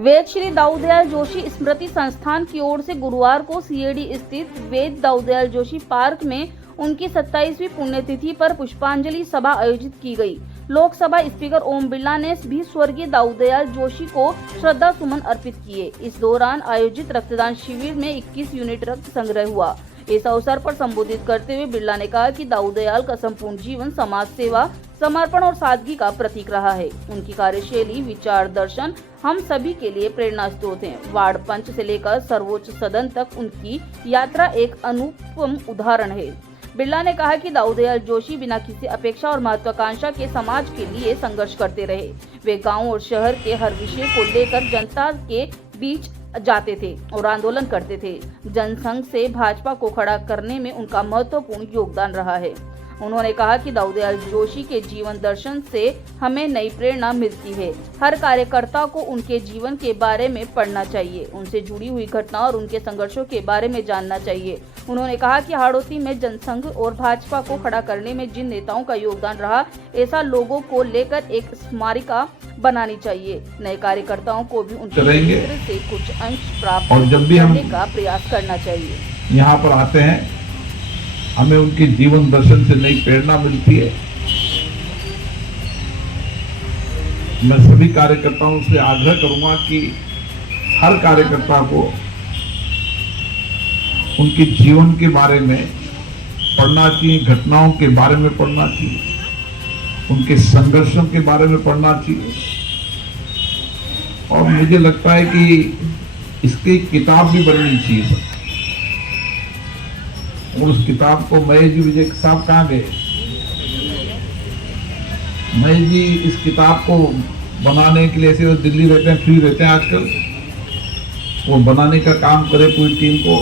वेद श्री दाऊदयाल जोशी स्मृति संस्थान की ओर से गुरुवार को सीएडी स्थित वेद दाऊदयाल जोशी पार्क में उनकी 27वीं पुण्यतिथि पर पुष्पांजलि सभा आयोजित की गई। लोकसभा स्पीकर ओम बिरला ने भी स्वर्गीय दाऊदयाल जोशी को श्रद्धा सुमन अर्पित किए। इस दौरान आयोजित रक्तदान शिविर में 21 यूनिट रक्त संग्रह हुआ। इस अवसर पर संबोधित करते हुए बिरला ने कहा कि दाऊदयाल का संपूर्ण जीवन समाज सेवा, समर्पण और सादगी का प्रतीक रहा है। उनकी कार्यशैली, विचार, दर्शन हम सभी के लिए प्रेरणा स्रोत हैं। वार्ड पंच से लेकर सर्वोच्च सदन तक उनकी यात्रा एक अनुपम उदाहरण है। बिरला ने कहा कि दाऊदयाल जोशी बिना किसी अपेक्षा और महत्वाकांक्षा के समाज के लिए संघर्ष करते रहे। वे गांव और शहर के हर विषय को लेकर जनता के बीच जाते थे और आंदोलन करते थे। जनसंघ से भाजपा को खड़ा करने में उनका महत्वपूर्ण योगदान रहा है। उन्होंने कहा कि दाऊदयाल जोशी के जीवन दर्शन से हमें नई प्रेरणा मिलती है। हर कार्यकर्ता को उनके जीवन के बारे में पढ़ना चाहिए, उनसे जुड़ी हुई घटना और उनके संघर्षों के बारे में जानना चाहिए। उन्होंने कहा कि हाड़ौती में जनसंघ और भाजपा को खड़ा करने में जिन नेताओं का योगदान रहा, ऐसा लोगों को लेकर एक स्मारिका बनानी चाहिए। नए कार्यकर्ताओं को भी उनके क्षेत्र से कुछ अंश प्राप्त करने का प्रयास करना चाहिए। यहाँ पर आते हैं, हमें उनके जीवन दर्शन से नई प्रेरणा मिलती है। मैं सभी कार्यकर्ताओं से आग्रह करूंगा कि हर कार्यकर्ता को उनके जीवन के बारे में पढ़ना चाहिए, घटनाओं के बारे में पढ़ना चाहिए, उनके संघर्षों के बारे में पढ़ना चाहिए। और मुझे लगता है कि इसकी किताब भी बननी चाहिए। और उस किताब को महेश जी विजय साहब कहाँ गए? महेश जी इस किताब को बनाने के लिए, ऐसे वो दिल्ली रहते हैं, फ्री रहते हैं आजकल, वो बनाने का काम करे पूरी टीम को।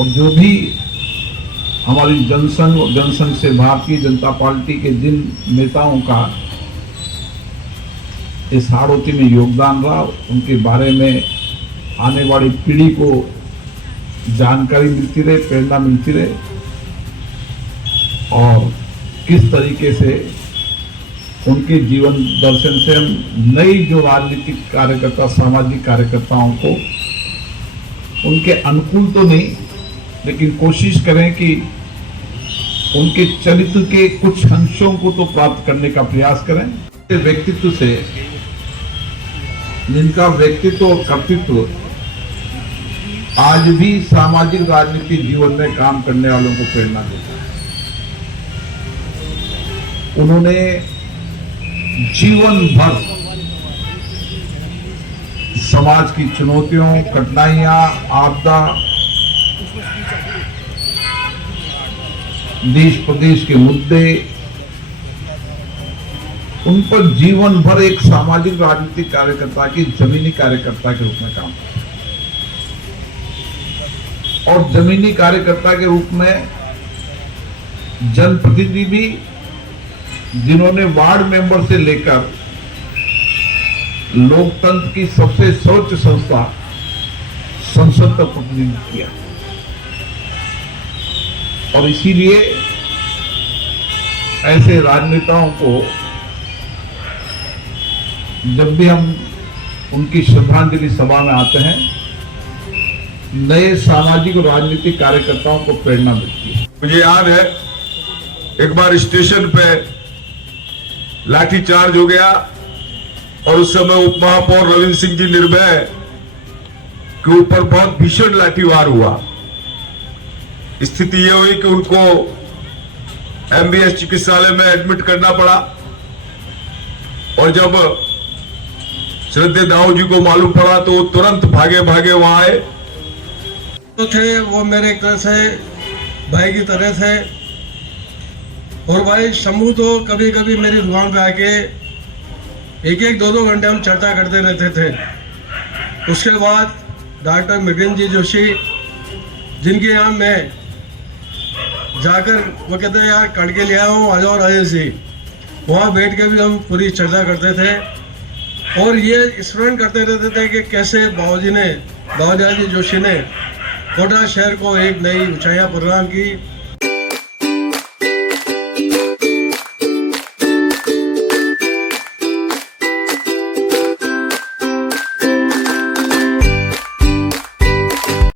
और जो भी हमारी जनसंघ और जनसंघ से भारतीय जनता पार्टी के जिन नेताओं का इस हाड़ौती में योगदान रहा, उनके बारे में आने वाली पीढ़ी को जानकारी मिलती रहे, प्रेरणा मिलती रहे। और किस तरीके से उनके जीवन दर्शन से हम नई जो राजनीतिक कार्यकर्ता, सामाजिक कार्यकर्ताओं को उनके अनुकूल तो नहीं, लेकिन कोशिश करें कि उनके चरित्र के कुछ अंशों को तो प्राप्त करने का प्रयास करें। व्यक्तित्व से, जिनका व्यक्तित्व और कर्तृत्व आज भी सामाजिक राजनीतिक जीवन में काम करने वालों को प्रेरणा देता है। उन्होंने जीवन भर समाज की चुनौतियों, कठिनाइयां, आपदा, देश प्रदेश के मुद्दे, उन पर जीवन भर एक सामाजिक राजनीतिक कार्यकर्ता की, जमीनी कार्यकर्ता के रूप में काम किया। और जमीनी कार्यकर्ता के रूप में जनप्रतिनिधि भी, जिन्होंने वार्ड मेंबर से लेकर लोकतंत्र की सबसे सर्वोच्च संस्था संसद तक प्रतिनिधित्व किया। और इसीलिए ऐसे राजनेताओं को जब भी हम उनकी श्रद्धांजलि सभा में आते हैं, नए सामाजिक और राजनीतिक कार्यकर्ताओं को प्रेरणा मिलती है। मुझे याद है एक बार स्टेशन पे लाठीचार्ज हो गया और उस समय उप महापौर रविंद्र सिंह जी निर्भय के ऊपर बहुत भीषण लाठीवार हुआ। स्थिति यह हुई कि उनको एमबीएस चिकित्सालय में एडमिट करना पड़ा। और जब श्रद्धेय दाऊ जी को मालूम पड़ा तो वो तुरंत भागे भागे वहां आए। तो थे वो मेरे एक तरह से भाई की तरह थे। और भाई शंभू तो कभी कभी मेरी दुकान पे आके एक दो घंटे हम चर्चा करते रहते थे। उसके बाद डॉक्टर मृगेंद्र जी जोशी, जिनके यहाँ मैं जाकर वो कहते हैं यार कट के ले आया हूँ, आ जाओ राजेश जी, वहाँ बैठ के भी हम पूरी चर्चा करते थे। और ये स्मरण करते रहते थे कि कैसे दाऊदयाल जी जोशी ने कोटा शहर को एक नई ऊंचाइयाँ प्रदान की।